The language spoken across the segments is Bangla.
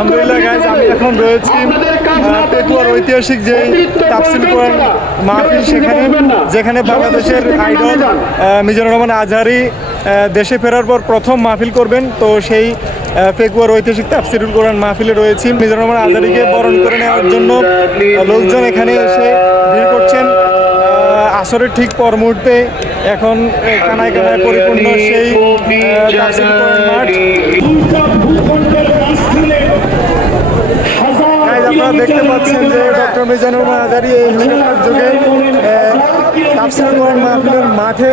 আলহামদুলিল্লাহ গাইজ, আমি এখন রয়েছি পেকুয়ার ঐতিহাসিক যে তাফসীর কোরআন মাহফিল সেখানে, যেখানে বাংলাদেশের আইডল মিজানুর রহমান আজহারি দেশে ফেরার পর প্রথম মাহফিল করবেন। তো সেই পেকুয়ার ঐতিহাসিক তাফসীরুল কোরআন মাহফিলে রয়েছি। মিজানুর রহমান আজহারিকে বরণ করে নেওয়ার জন্য লোকজন এখানে এসে ভিড় করছেন। আসরের ঠিক পর মুহূর্তে এখন কানায় কানায় পরিপূর্ণ সেই তাফসীরুল কোরআন মাঠ। আপনারা দেখতে পাচ্ছেন যে ডক্টর মিজানুর রহমান আজহারি এই হেলিকপ্টার যোগে তাফসীরুল কোরআন মাহফিলের মাঠে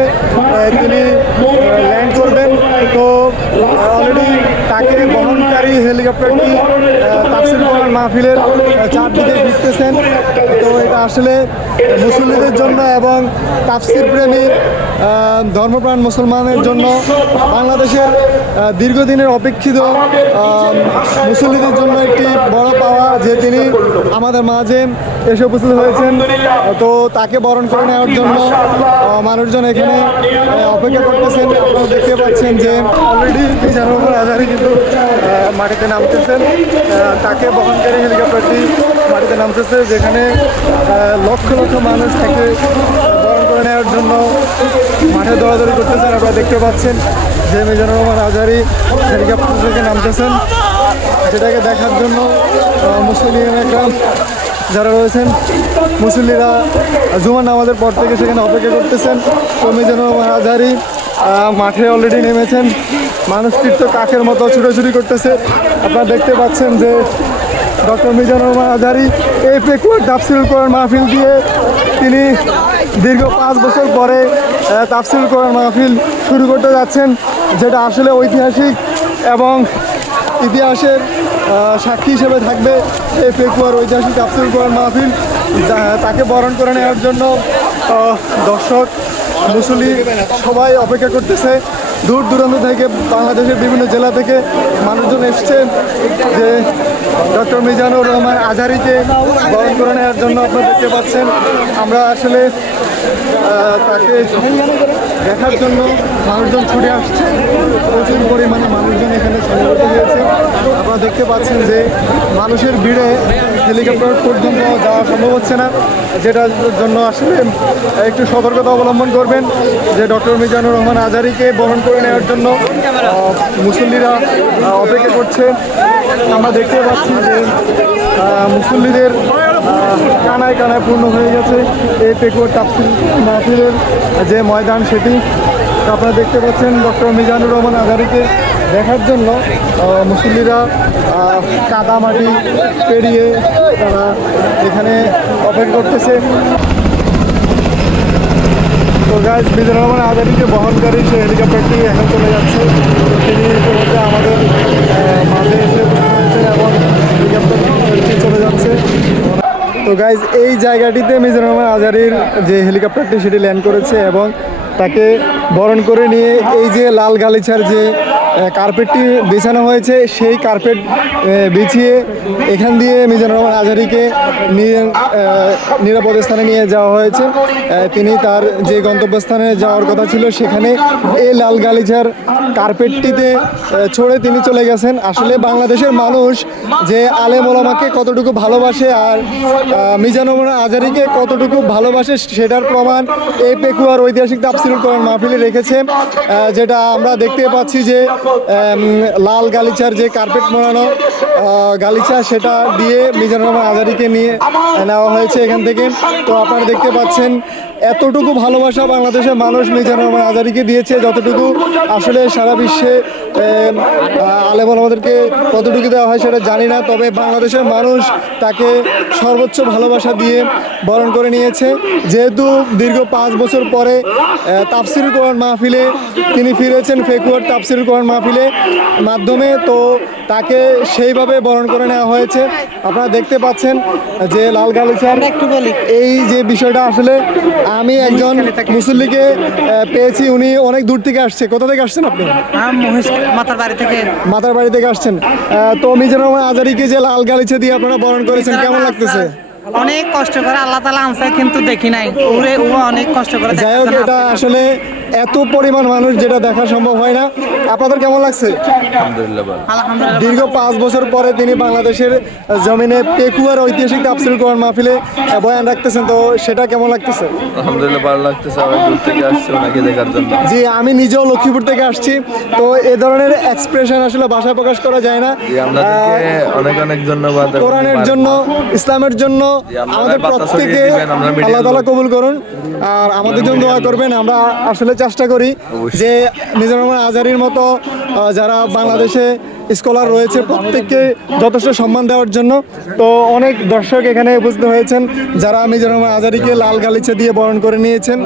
তিনি ল্যান্ড করবেন। তো অলরেডি তাকে বহনকারী হেলিকপ্টারটি তাফসীরুল কোরআন মাহফিলের চারদিকে ঘুরতেছেন। তো এটা আসলে মুসল্লিদের জন্য এবং তাফসীর প্রেমী ধর্মপ্রাণ মুসলমানের জন্য বাংলাদেশের দীর্ঘদিনের অপেক্ষিত মুসল্লিদের জন্য একটি বড় পাওয়া যে তিনি আমাদের মাঝে এসে উপস্থিত হয়েছেন। তো তাকে বরণ করে নেওয়ার জন্য মানুষজন এখানে অপেক্ষা করতেছেন। আপনারা দেখতে পাচ্ছেন যে অলরেডি মিজানুর রহমান আজহারি কিন্তু মাটিতে নামতেছেন। তাকে বহনকারী হেলিকপ্টারটি মাটিতে নামতেছে, যেখানে লক্ষ লক্ষ মানুষ তাকে বরণ করে নেওয়ার জন্য মাঠে দৌড়াদৌড়ি করতেছেন। আপনারা দেখতে পাচ্ছেন যে মিজানুর রহমান আজহারি হেলিকপ্টার থেকে নামতেছেন, যেটাকে দেখার জন্য মুসলিমরা যারা রয়েছেন মুসল্লিরা জুমার নামাজের পর থেকে সেখানে অপেক্ষা করতেছেন। তো মিজানুর রহমান আজহারি মাঠে অলরেডি নেমেছেন। মানুষ তীর্থ কাকের মতো ছুটোছুটি করতেছে। আপনারা দেখতে পাচ্ছেন যে ডক্টর মিজানুর রহমান আজহারি এই পেকুয়ার তাফসীরুল কোরআন মাহফিল দিয়ে তিনি দীর্ঘ 5 বছর পরে তাফসীরুল কোরআন মাহফিল শুরু করতে যাচ্ছেন, যেটা আসলে ঐতিহাসিক এবং ইতিহাসের সাক্ষী হিসেবে থাকবে এই পেকুয়ার ঐতিহাসিক তাফসীরুল কোরআন মাহফিল। তাকে বরণ করে নেওয়ার জন্য দর্শক মুসল্লি সবাই অপেক্ষা করতেছে। দূর দূরান্ত থেকে বাংলাদেশের বিভিন্ন জেলা থেকে মানুষজন এসছে যে ডক্টর মিজানুর রহমান আজহারিকে বরণ করে নেওয়ার জন্য। আপনারা দেখতে পাচ্ছেন আমরা আসলে তাকে দেখার জন্য মানুষজন ছুটে আসছে। প্রচুর পরিমাণে মানুষজন এখানে সমবেত হয়েছে। আপনারা দেখতে পাচ্ছেন যে মানুষের ভিড়ে হেলিকপ্টার পর্যন্ত যাওয়া সম্ভব হচ্ছে না, যেটার জন্য আসলে একটু সতর্কতা অবলম্বন করবেন যে ডক্টর মিজানুর রহমান আজহারিকে বরণ করে নেওয়ার জন্য মুসল্লিরা অপেক্ষা করছে। আমরা দেখতে পাচ্ছি যে মুসল্লিদের কানায় কানায় পূর্ণ হয়ে গেছে এই পেকুয়ার তাফসীর মাহফিলের যে ময়দান সেটি। আপনারা দেখতে পাচ্ছেন ডক্টর মিজানুর রহমান আজহারিকে দেখার জন্য মুসল্লিরা কাদা মাটি পেরিয়ে তারা এখানে অপেক্ষা করতেছে। তো গাইজ, মিজানুর রহমান আজহারিকে বহনকারী সেই হেলিকপ্টারটি এখন চলে যাচ্ছে। তিনি ইতিমধ্যে আমাদের মাঝে এসে এবং হেলিকপ্টারটি চলে যাচ্ছে। তো গাইজ, এই জায়গাটিতে মিজানুর রহমান আজহারির যে হেলিকপ্টারটি সেটি ল্যান্ড করেছে এবং তাকে বরণ করে নিয়ে এই যে লাল গালিচার যে কার্পেটটি বিছানো হয়েছে সেই কার্পেট বিছিয়ে এখান দিয়ে মিজানুর রহমান আজহারিকে নিরাপদ স্থানে নিয়ে যাওয়া হয়েছে। তিনি তার যে গন্তব্যস্থানে যাওয়ার কথা ছিল সেখানে এই লাল গালিচার কার্পেটটিতে ছড়ে তিনি চলে গেছেন। আসলে বাংলাদেশের মানুষ যে আলেম ওলামাকে কতটুকু ভালোবাসে আর মিজানুর রহমান আজহারিকে কতটুকু ভালোবাসে সেটার প্রমাণ এই পেকুয়ার ঐতিহাসিক তাফসীরুল কোরআন মাহফিলে রেখেছে। যেটা আমরা দেখতে পাচ্ছি যে লাল গালিচার যে কার্পেট মোড়ানো গালিচা সেটা দিয়ে মিজানুর রহমান আজহারিকে নিয়ে নেওয়া হয়েছে এখান থেকে। তো আপনারা দেখতে পাচ্ছেন এতটুকু ভালোবাসা বাংলাদেশের মানুষ মিজানুর রহমান আজহারিকে দিয়েছে, যতটুকু আসলে সারা বিশ্বে আলেম ওলামাদেরকে কতটুকু দেওয়া হয় সেটা জানি না। তবে বাংলাদেশের মানুষ তাকে সর্বোচ্চ ভালোবাসা দিয়ে বরণ করে নিয়েছে। যেহেতু দীর্ঘ 5 বছর পরে তাফসীরুল কোরআন মাহফিলে তিনি ফিরেছেন পেকুয়ার তাফসীরুল কোরআন মাহফিলে মাধ্যমে, তো তাকে সেইভাবে বরণ করে নেওয়া হয়েছে। আপনারা দেখতে পাচ্ছেন যে লাল গালিচার এই যে বিষয়টা, আসলে আমি একজন মুসল্লিকে পেয়েছি, উনি অনেক দূর থেকে আসছে। কোথা থেকে আসছেন আপনি? মাতার বাড়ি থেকে আসছেন। তো মিজানুর রহমান আজহারিকে যে লাল গালিচা দিয়ে আপনারা বরণ করেছেন, কেমন লাগতেছে? অনেক কষ্ট করে আল্লাহ তাআলা আনছে, কিন্তু দেখি নাই ও অনেক কষ্ট করে। যাই হোক, এটা আসলে এত পরিমাণ মানুষ, যেটা দেখা সম্ভব হয় না। আপনাদের কেমন লাগছে? আলহামদুলিল্লাহ ভালো। দীর্ঘ 5 বছর পরে তিনি বাংলাদেশের জমিনে পেকুয়ার ঐতিহাসিক তাফসীরুল কোরআন মাহফিলে বয়ান রাখতেছেন, তো সেটা কেমন লাগতেছে? আলহামদুলিল্লাহ ভালো লাগতেছে, অনেক দূর থেকে আসছে ওনাকে দেখার জন্য। জি, আমি নিজেও লক্ষ্মীপুর থেকে আসছি, তো এ ধরনের এক্সপ্রেশন আসলে ভাষায় প্রকাশ করা যায় না। জি, আপনাদেরকে অনেক অনেক ধন্যবাদ। কোরআনের জন্য, ইসলামের জন্য আমাদের প্রত্যেকে আল্লাহ তাআলা কবুল করুন, আর আমাদের জন্য দোয়া করবেন। আমরা আসলে চেষ্টা করি যে মিজানুর রহমান আজহারীর মতো যারা বাংলাদেশে স্কলার রয়েছে প্রত্যেককে যথেষ্ট সম্মান দেওয়ার জন্য। তো অনেক দর্শক এখানে উপস্থিত হয়েছেন যারা মিজানুর রহমান আজহারীকে লাল গালিচা দিয়ে বরণ করে নিয়েছেন।